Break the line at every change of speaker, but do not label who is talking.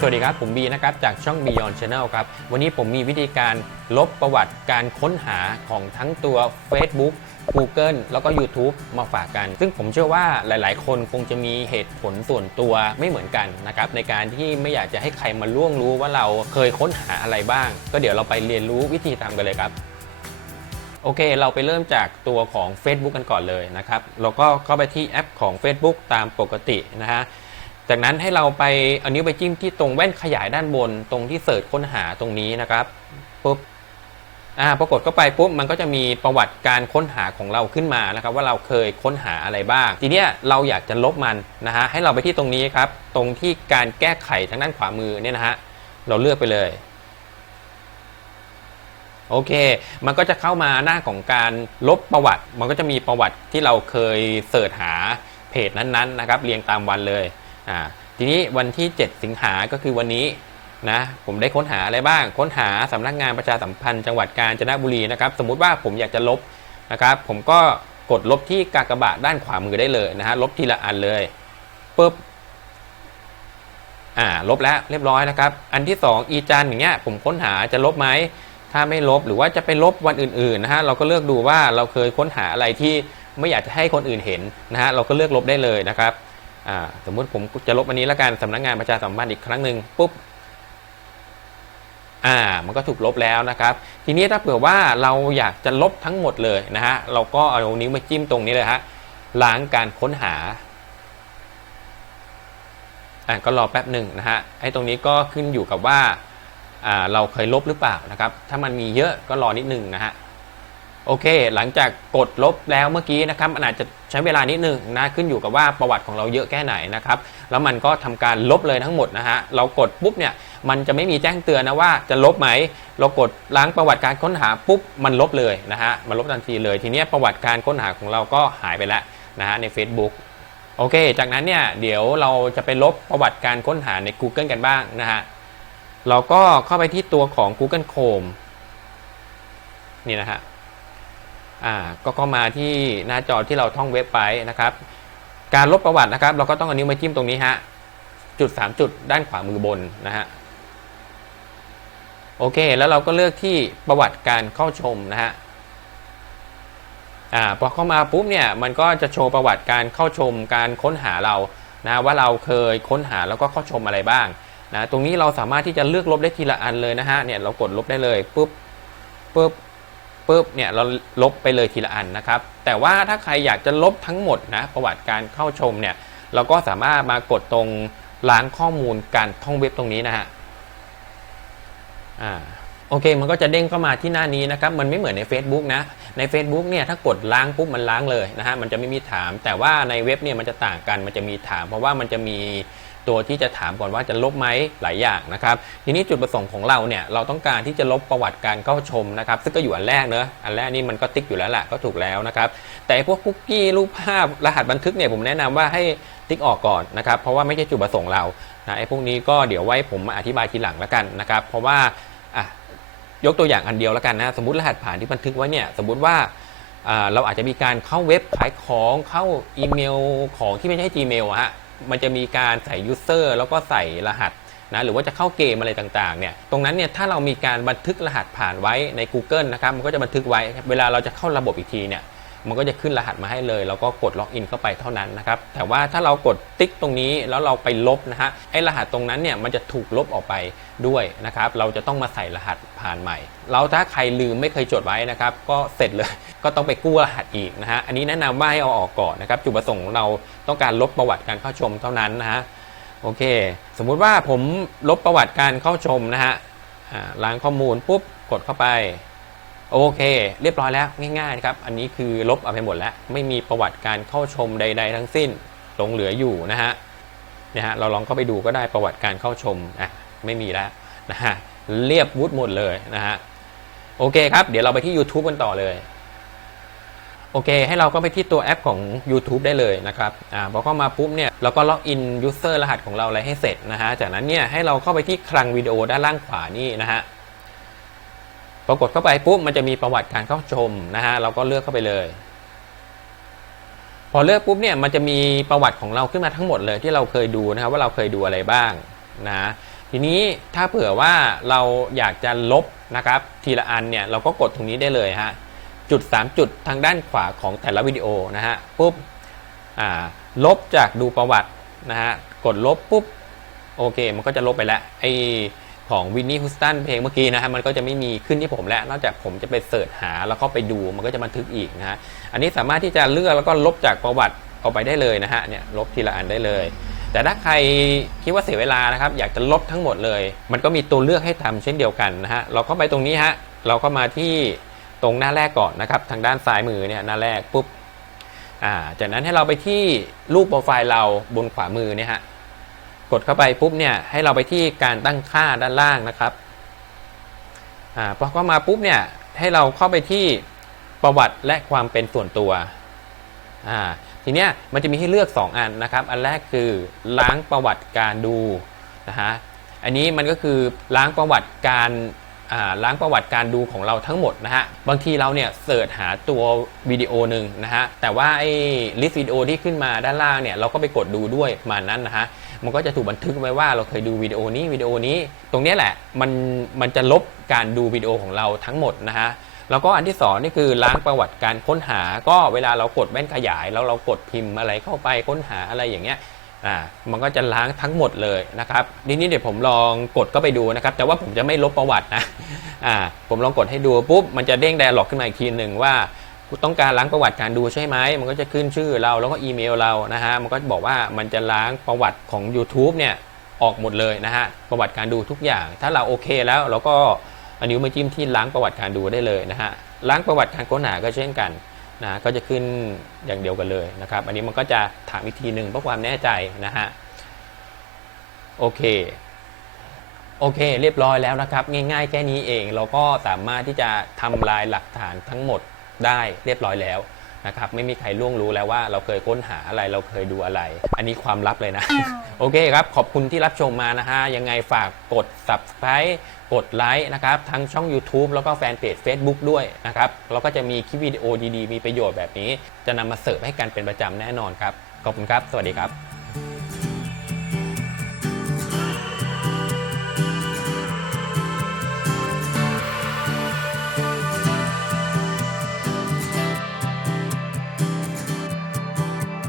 สวัสดีครับ ผมบีนะครับ จากช่อง Beyond Channel ครับ วันนี้ผมมีวิธีการลบประวัติการค้นหาของทั้งตัว Facebook Google แล้วก็ YouTube มาฝากกัน ซึ่งผมเชื่อว่าหลาย ๆ คนคงจะมีเหตุผลส่วนตัวไม่เหมือนกันนะครับ ในการที่ไม่อยากจะให้ใครมาล่วงรู้ว่าเราเคยค้นหาอะไรบ้าง ก็เดี๋ยวเราไปเรียนรู้วิธีทำกันเลยครับโอเค เราไปเริ่มจากตัวของ Facebook กันก่อนเลยนะครับ เราก็เข้าไปที่แอปของ Facebook ตามปกตินะฮะ จากนั้นให้เราไปเอานิ้วไปจิ้มที่ตรงแว่นขยายด้านบนตรงที่เสิร์ชค้นหาตรงนี้นะครับปุ๊บอ่าปรากฏเข้าไปปุ๊บมันก็จะมีประวัติการค้นหาของเราขึ้นมานะครับ ว่าเราเคยค้นหาอะไรบ้าง ทีเนี้ยเราอยากจะลบมันนะฮะให้เราไปที่ตรงนี้ครับ ตรงที่การแก้ไขทางด้านขวามือเนี่ยนะฮะเราเลือกไปเลยโอเค มันก็จะเข้ามาหน้าของการลบประวัติ มันก็จะมีประวัติที่เราเคยเสิร์ชหาเพจนั้นๆนะครับ เรียงตามวันเลย อ่าทีนี้วันที่ 7 สิงหาก็คือวันนี้นะผมได้ค้นหาอะไรบ้าง ค้นหาสำนักงานประชาสัมพันธ์จังหวัดกาญจนบุรีนะครับ สมมุติว่าผมอยากจะลบนะครับ ผมก็กดลบที่กากบาทด้านขวามือได้เลยนะฮะลบทีละอันเลยปุ๊บอ่าลบแล้วเรียบร้อยนะครับ อันที่ 2 อีจันอย่างเงี้ยผมค้นหาจะลบไหมถ้าไม่ลบหรือว่าจะไปลบวันอื่นๆนะฮะเราก็เลือกดูว่าเราเคยค้นหาอะไรที่ไม่อยากจะให้คนอื่นเห็นนะฮะเราก็เลือกลบได้เลยนะครับ สมมุติผมจะลบอันนี้แล้วกันสำนักงานประชาสัมพันธ์อีกครั้งหนึ่งปุ๊บอ่ามันก็ถูกลบแล้วนะครับ ทีนี้ถ้าเผื่อว่าเราอยากจะลบทั้งหมดเลยนะฮะเราก็เอานิ้วมาจิ้มตรงนี้เลยฮะล้างการค้นหาอ่าก็รอแป๊บหนึ่งนะฮะไอ้ตรงนี้ก็ขึ้นอยู่กับว่าอ่าเราเคยลบหรือเปล่านะครับ ถ้ามันมีเยอะก็รอนิดนึงนะฮะ โอเค หลังจากกดลบแล้วเมื่อกี้นะครับมันอาจจะใช้เวลานิดนึงนะขึ้นอยู่กับว่าประวัติของเราเยอะแค่ไหนนะครับแล้วมันก็ทำการลบเลยทั้งหมดนะฮะเรากดปุ๊บเนี่ยมันจะไม่มีแจ้งเตือนนะว่าจะลบไหม เรากดล้างประวัติการค้นหาปุ๊บมันลบเลยนะฮะมันลบทันทีเลย ทีนี้ประวัติการค้นหาของเราก็หายไปแล้วนะฮะใน Facebook โอเค จากนั้นเนี่ยเดี๋ยวเราจะไปลบประวัติการค้นหาใน Google กันบ้างนะฮะเราก็เข้าไปที่ตัวของ Google Chrome นี่นะฮะ อ่าก็ก็มาที่หน้าจอที่เราท่องเว็บไปนะครับ การลบประวัตินะครับ เราก็ต้องเอานิ้วมาจิ้มตรงนี้ฮะจุด 3 จุดด้านขวามือบนนะฮะโอเค แล้วเราก็เลือกที่ประวัติการเข้าชมนะฮะอ่าพอเข้ามาปุ๊บเนี่ยมันก็จะโชว์ประวัติการเข้าชมการค้นหาเรานะว่าเราเคยค้นหาแล้วก็เข้าชมอะไรบ้างนะตรงนี้เราสามารถที่จะเลือกลบได้ทีละอันเลยนะฮะเนี่ยเรากดลบได้เลยปุ๊บปุ๊บ ปุ๊บเนี่ยเราลบไปเลยทีละอันนะครับ แต่ว่าถ้าใครอยากจะลบทั้งหมดนะประวัติการเข้าชมเนี่ยเราก็สามารถมากดตรงล้างข้อมูลการท่องเว็บตรงนี้นะฮะอ่าโอเค มันก็จะเด้งเข้ามาที่หน้านี้นะครับ มันไม่เหมือนใน Facebook นะ ใน Facebook เนี่ย ถ้ากดล้างปุ๊บมันล้างเลยนะฮะ มันจะไม่มีถาม แต่ว่าในเว็บเนี่ยมันจะต่างกัน มันจะมีถาม เพราะว่ามันจะมี ตัวที่จะถามก่อนว่าจะลบไหมหลายอย่างนะครับ ทีนี้จุดประสงค์ของเราเนี่ยเราต้องการที่จะลบประวัติการเข้าชมนะครับซึ่งก็อยู่อันแรกเนอะอันแรกนี่มันก็ติ๊กอยู่แล้วแหละก็ถูกแล้วนะครับแต่พวกคุกกี้รูปภาพรหัสบันทึกเนี่ยผมแนะนำว่าให้ติ๊กออกก่อนนะครับเพราะว่าไม่ใช่จุดประสงค์เรานะไอ้พวกนี้ก็เดี๋ยวไว้ผมมาอธิบายทีหลังแล้วกันนะครับ เพราะว่าอะยกตัวอย่างอันเดียวแล้วกันนะสมมติรหัสผ่านที่บันทึกไว้เนี่ยสมมติว่าอ่าเราอาจจะมีการเข้าเว็บขายของเข้าอีเมลของที่ไม่ใช่ Gmail อะฮะ มันจะมีการใส่ยูเซอร์แล้วก็ใส่รหัสนะหรือว่าจะเข้าเกมอะไรต่างๆเนี่ยตรงนั้นเนี่ยถ้าเรามีการบันทึกรหัสผ่านไว้ใน Google นะครับมันก็จะบันทึกไว้เวลาเราจะเข้าระบบอีกทีเนี่ย มันก็จะขึ้นรหัสมาให้เลยแล้วก็กดล็อกอินเข้าไปเท่านั้นนะครับแต่ว่าถ้าเรากดติ๊กตรงนี้แล้วเราไปลบนะฮะไอรหัสตรงนั้นเนี่ยมันจะถูกลบออกไปด้วยนะครับเราจะต้องมาใส่รหัสผ่านใหม่ เราถ้าใครลืมไม่เคยจดไว้นะครับก็เสร็จเลยก็ต้องไปกู้รหัสอีกนะฮะอันนี้แนะนำว่าให้เอาออกก่อนนะครับจุดประสงค์ของเราต้องการลบประวัติการเข้าชมเท่านั้นนะฮะโอเค สมมุติว่าผมลบประวัติการเข้าชมนะฮะล้างข้อมูลปุ๊บกดเข้าไป โอเค เรียบร้อยแล้วง่ายๆนะครับ อันนี้คือลบเอาไปหมดแล้ว ไม่มีประวัติการเข้าชมใด ๆ ทั้งสิ้นหลงเหลืออยู่นะฮะนี่ยฮะเราลองเข้าไปดูก็ได้ประวัติการเข้าชมอะไม่มีแล้วนะฮะเรียบวุฒหมดเลยนะฮะโอเคครับ เดี๋ยวเราไปที่ YouTube กันต่อเลยโอเค ให้เราก็ไปที่ตัวแอปของ YouTube ได้เลยนะครับ อ่า พอเข้ามาปุ๊บเนี่ย เราก็ล็อกอิน user รหัสของเราอะไรให้เสร็จนะฮะ จากนั้นเนี่ย ให้เราเข้าไปที่คลังวิดีโอด้านล่างขวานี่นะฮะ พอกดเข้าไปปุ๊บมันจะมีประวัติการเข้าชมนะฮะเราก็เลือกเข้าไปเลย พอเลือกปุ๊บเนี่ยมันจะมีประวัติของเราขึ้นมาทั้งหมดเลยที่เราเคยดูนะครับว่าเราเคยดูอะไรบ้างนะทีนี้ถ้าเผื่อว่าเราอยากจะลบนะครับทีละอันเนี่ยเราก็กดตรงนี้ได้เลยฮะจุด 3 จุดทางด้านขวาของแต่ละวิดีโอนะฮะปุ๊บลบจากดูประวัตินะฮะกดลบปุ๊บโอเค มันก็จะลบไปแล้วไอ ของวินนี่ฮุสตันเพลงเมื่อกี้นะฮะมันก็จะไม่มีขึ้นที่ผมแล้ว นอกจากผมจะไปเสิร์ชหาแล้วก็ไปดูมันก็จะบันทึกอีกนะฮะอันนี้สามารถที่จะเลือกแล้วก็ลบจากประวัติออกไปได้เลยนะฮะเนี่ยลบทีละอันได้เลย แต่ถ้าใครคิดว่าเสียเวลานะครับ อยากจะลบทั้งหมดเลย มันก็มีตัวเลือกให้ทำเช่นเดียวกันนะฮะเราก็ไปตรงนี้ฮะเราก็มาที่ตรงหน้าแรกก่อนนะครับ ทางด้านซ้ายมือเนี่ยหน้าแรกปุ๊บอ่าจากนั้นให้เราไปที่รูปโปรไฟล์เราบนขวามือเนี่ยฮะ กดเข้าไปปุ๊บเนี่ยให้เราไปที่การตั้งค่าด้านล่างนะครับอ่าพอเข้ามาปุ๊บเนี่ยให้เราเข้าไปที่ประวัติและความเป็นส่วนตัวอ่าทีเนี้ยมันจะมีให้เลือก 2 อันนะครับ อันแรกคือล้างประวัติการดูนะฮะอันนี้มันก็คือล้างประวัติการ ล้างประวัติการดูของเราทั้งหมดนะฮะ บางทีเราเนี่ยเสิร์ชหาตัววิดีโอหนึ่งนะฮะ แต่ว่าไอ้ลิสต์วิดีโอที่ขึ้นมาด้านล่างเนี่ยเราก็ไปกดดูด้วยประมาณนั้นนะฮะ มันก็จะถูกบันทึกไว้ว่าเราเคยดูวิดีโอนี้วิดีโอนี้ ตรงนี้แหละมันมันจะลบการดูวิดีโอของเราทั้งหมดนะฮะแล้วก็อันที่สองนี่คือล้างประวัติการค้นหา ก็เวลาเรากดแว่นขยาย แล้วเรากดพิมพ์อะไรเข้าไปค้นหาอะไรอย่างเงี้ย อ่ามันก็จะล้างทั้งหมดเลยนะครับทีนี้เดี๋ยวผมลองกดก็ไปดูนะครับ แต่ว่าผมจะไม่ลบประวัตินะอ่าผมลองกดให้ดูปุ๊บมันจะเด้งไดอะล็อกขึ้นมาอีกทีหนึ่งว่าต้องการล้างประวัติการดูใช่ไหม มันก็จะขึ้นชื่อเราแล้วก็อีเมลเรานะฮะ มันก็บอกว่ามันจะล้างประวัติของ YouTube เนี่ยออกหมดเลยนะฮะ ประวัติการดูทุกอย่าง ถ้าเราโอเคแล้วเราก็อนิ้วมาจิ้มที่ล้างประวัติการดูได้เลยนะฮะ ล้างประวัติการค้นหาก็เช่นกัน นะก็จะขึ้นอย่างเดียวกันเลยนะครับ อันนี้มันก็จะถามอีกทีหนึ่งเพื่อความแน่ใจนะฮะโอเคโอเค เรียบร้อยแล้วนะครับ ง่ายๆแค่นี้เองเราก็สามารถที่จะทำลายหลักฐานทั้งหมดได้เรียบร้อยแล้ว นะครับไม่มีใครล่วงรู้แล้วว่าเราเคยค้นหาอะไรเราเคยดูอะไร อันนี้ความลับเลยนะ โอเคครับ ขอบคุณที่รับชมมานะฮะ ยังไงฝากกด subscribe กดไลค์นะครับ ทั้งช่อง YouTube แล้วก็แฟนเพจ Facebook ด้วยนะครับแล้วก็จะมีคลิปวิดีโอดีๆ มีประโยชน์แบบนี้ จะนำมาเสิร์ฟให้กันเป็นประจำแน่นอนครับ ขอบคุณครับ สวัสดีครับ